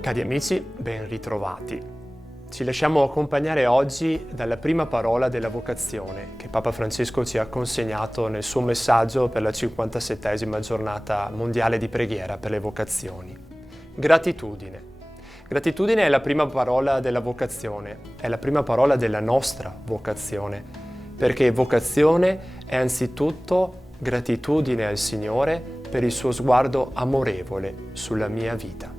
Cari amici, ben ritrovati. Ci lasciamo accompagnare oggi dalla prima parola della vocazione che Papa Francesco ci ha consegnato nel suo messaggio per la 57esima giornata mondiale di preghiera per le vocazioni. Gratitudine. Gratitudine è la prima parola della vocazione, è la prima parola della nostra vocazione, perché vocazione è anzitutto gratitudine al Signore per il suo sguardo amorevole sulla mia vita.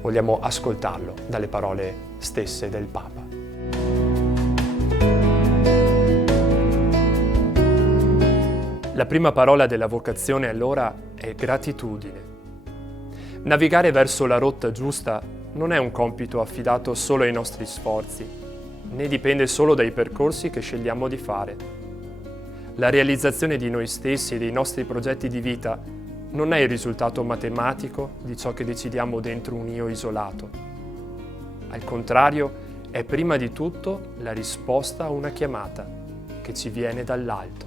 Vogliamo ascoltarlo dalle parole stesse del Papa. La prima parola della vocazione allora è gratitudine. Navigare verso la rotta giusta non è un compito affidato solo ai nostri sforzi, né dipende solo dai percorsi che scegliamo di fare. La realizzazione di noi stessi e dei nostri progetti di vita non è il risultato matematico di ciò che decidiamo dentro un io isolato. Al contrario, è prima di tutto la risposta a una chiamata che ci viene dall'alto.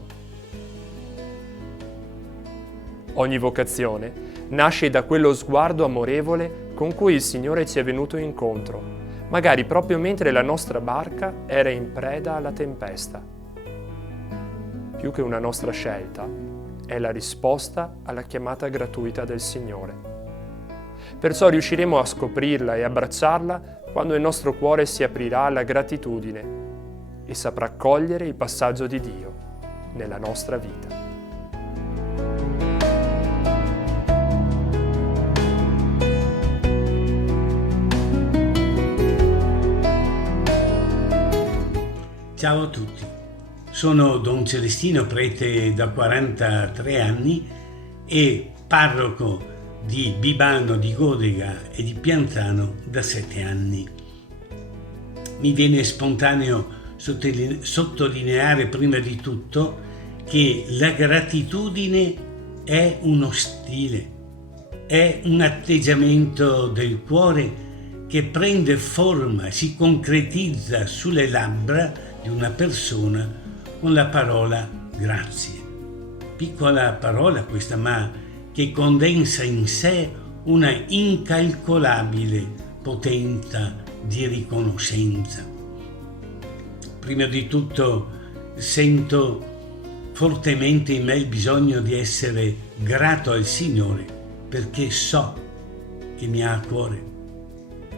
Ogni vocazione nasce da quello sguardo amorevole con cui il Signore ci è venuto incontro, magari proprio mentre la nostra barca era in preda alla tempesta. Più che una nostra scelta, è la risposta alla chiamata gratuita del Signore. Perciò riusciremo a scoprirla e abbracciarla quando il nostro cuore si aprirà alla gratitudine e saprà cogliere il passaggio di Dio nella nostra vita. Ciao a tutti. Sono Don Celestino, prete da 43 anni e parroco di Bibano di Godega e di Pianzano da 7 anni. Mi viene spontaneo sottolineare prima di tutto che la gratitudine è uno stile, è un atteggiamento del cuore che prende forma, si concretizza sulle labbra di una persona con la parola grazie. Piccola parola questa, ma che condensa in sé una incalcolabile potenza di riconoscenza. Prima di tutto sento fortemente in me il bisogno di essere grato al Signore perché so che mi ha a cuore,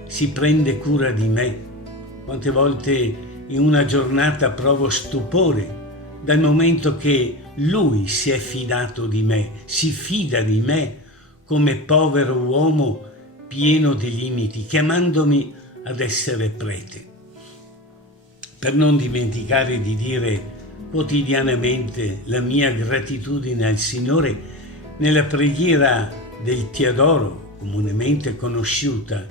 si prende cura di me. Quante volte in una giornata provo stupore dal momento che Lui si è fidato di me, si fida di me come povero uomo pieno di limiti, chiamandomi ad essere prete. Per non dimenticare di dire quotidianamente la mia gratitudine al Signore nella preghiera del Ti adoro, comunemente conosciuta,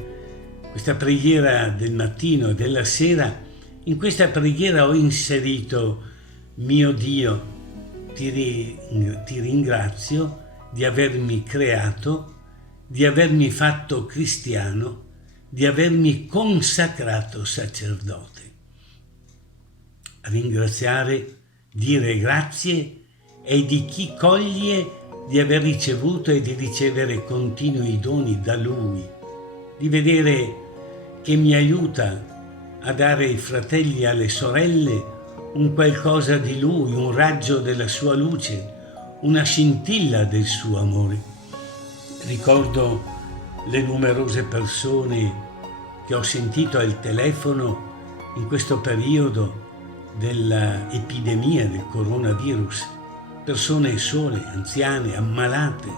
questa preghiera del mattino e della sera. In questa preghiera ho inserito: mio Dio, ti ringrazio di avermi creato, di avermi fatto cristiano, di avermi consacrato sacerdote. Ringraziare, dire grazie è di chi coglie di aver ricevuto e di ricevere continui doni da Lui, di vedere che mi aiuta a dare ai fratelli e alle sorelle un qualcosa di Lui, un raggio della sua luce, una scintilla del suo amore. Ricordo le numerose persone che ho sentito al telefono in questo periodo dell'epidemia del coronavirus, persone sole, anziane, ammalate,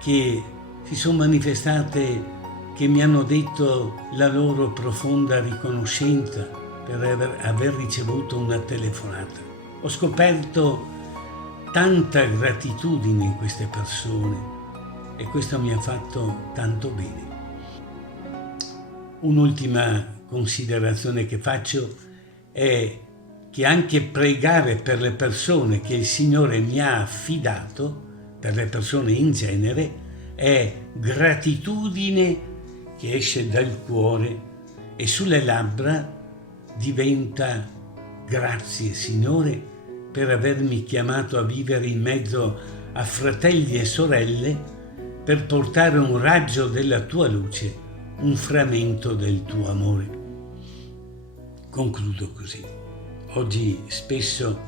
che si sono manifestate, che mi hanno detto la loro profonda riconoscenza per aver ricevuto una telefonata. Ho scoperto tanta gratitudine in queste persone e questo mi ha fatto tanto bene. Un'ultima considerazione che faccio è che anche pregare per le persone che il Signore mi ha affidato, per le persone in genere, è gratitudine che esce dal cuore e sulle labbra diventa grazie, Signore, per avermi chiamato a vivere in mezzo a fratelli e sorelle, per portare un raggio della tua luce un frammento del tuo amore. Concludo così. Oggi spesso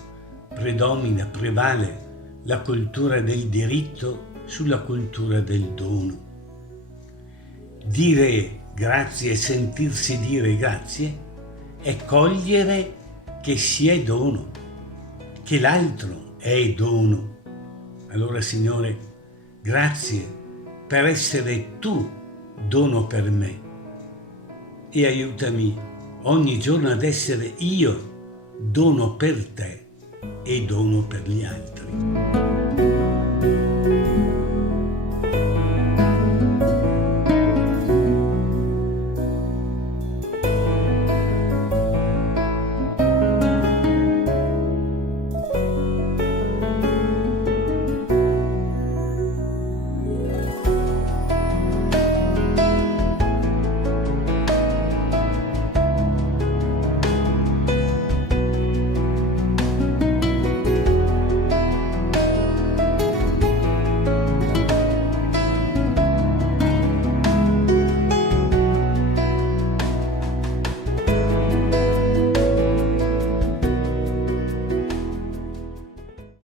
prevale la cultura del diritto sulla cultura del dono. Dire grazie e sentirsi dire grazie è cogliere che si è dono, che l'altro è dono. Allora, Signore, grazie per essere tu dono per me e aiutami ogni giorno ad essere io dono per te e dono per gli altri.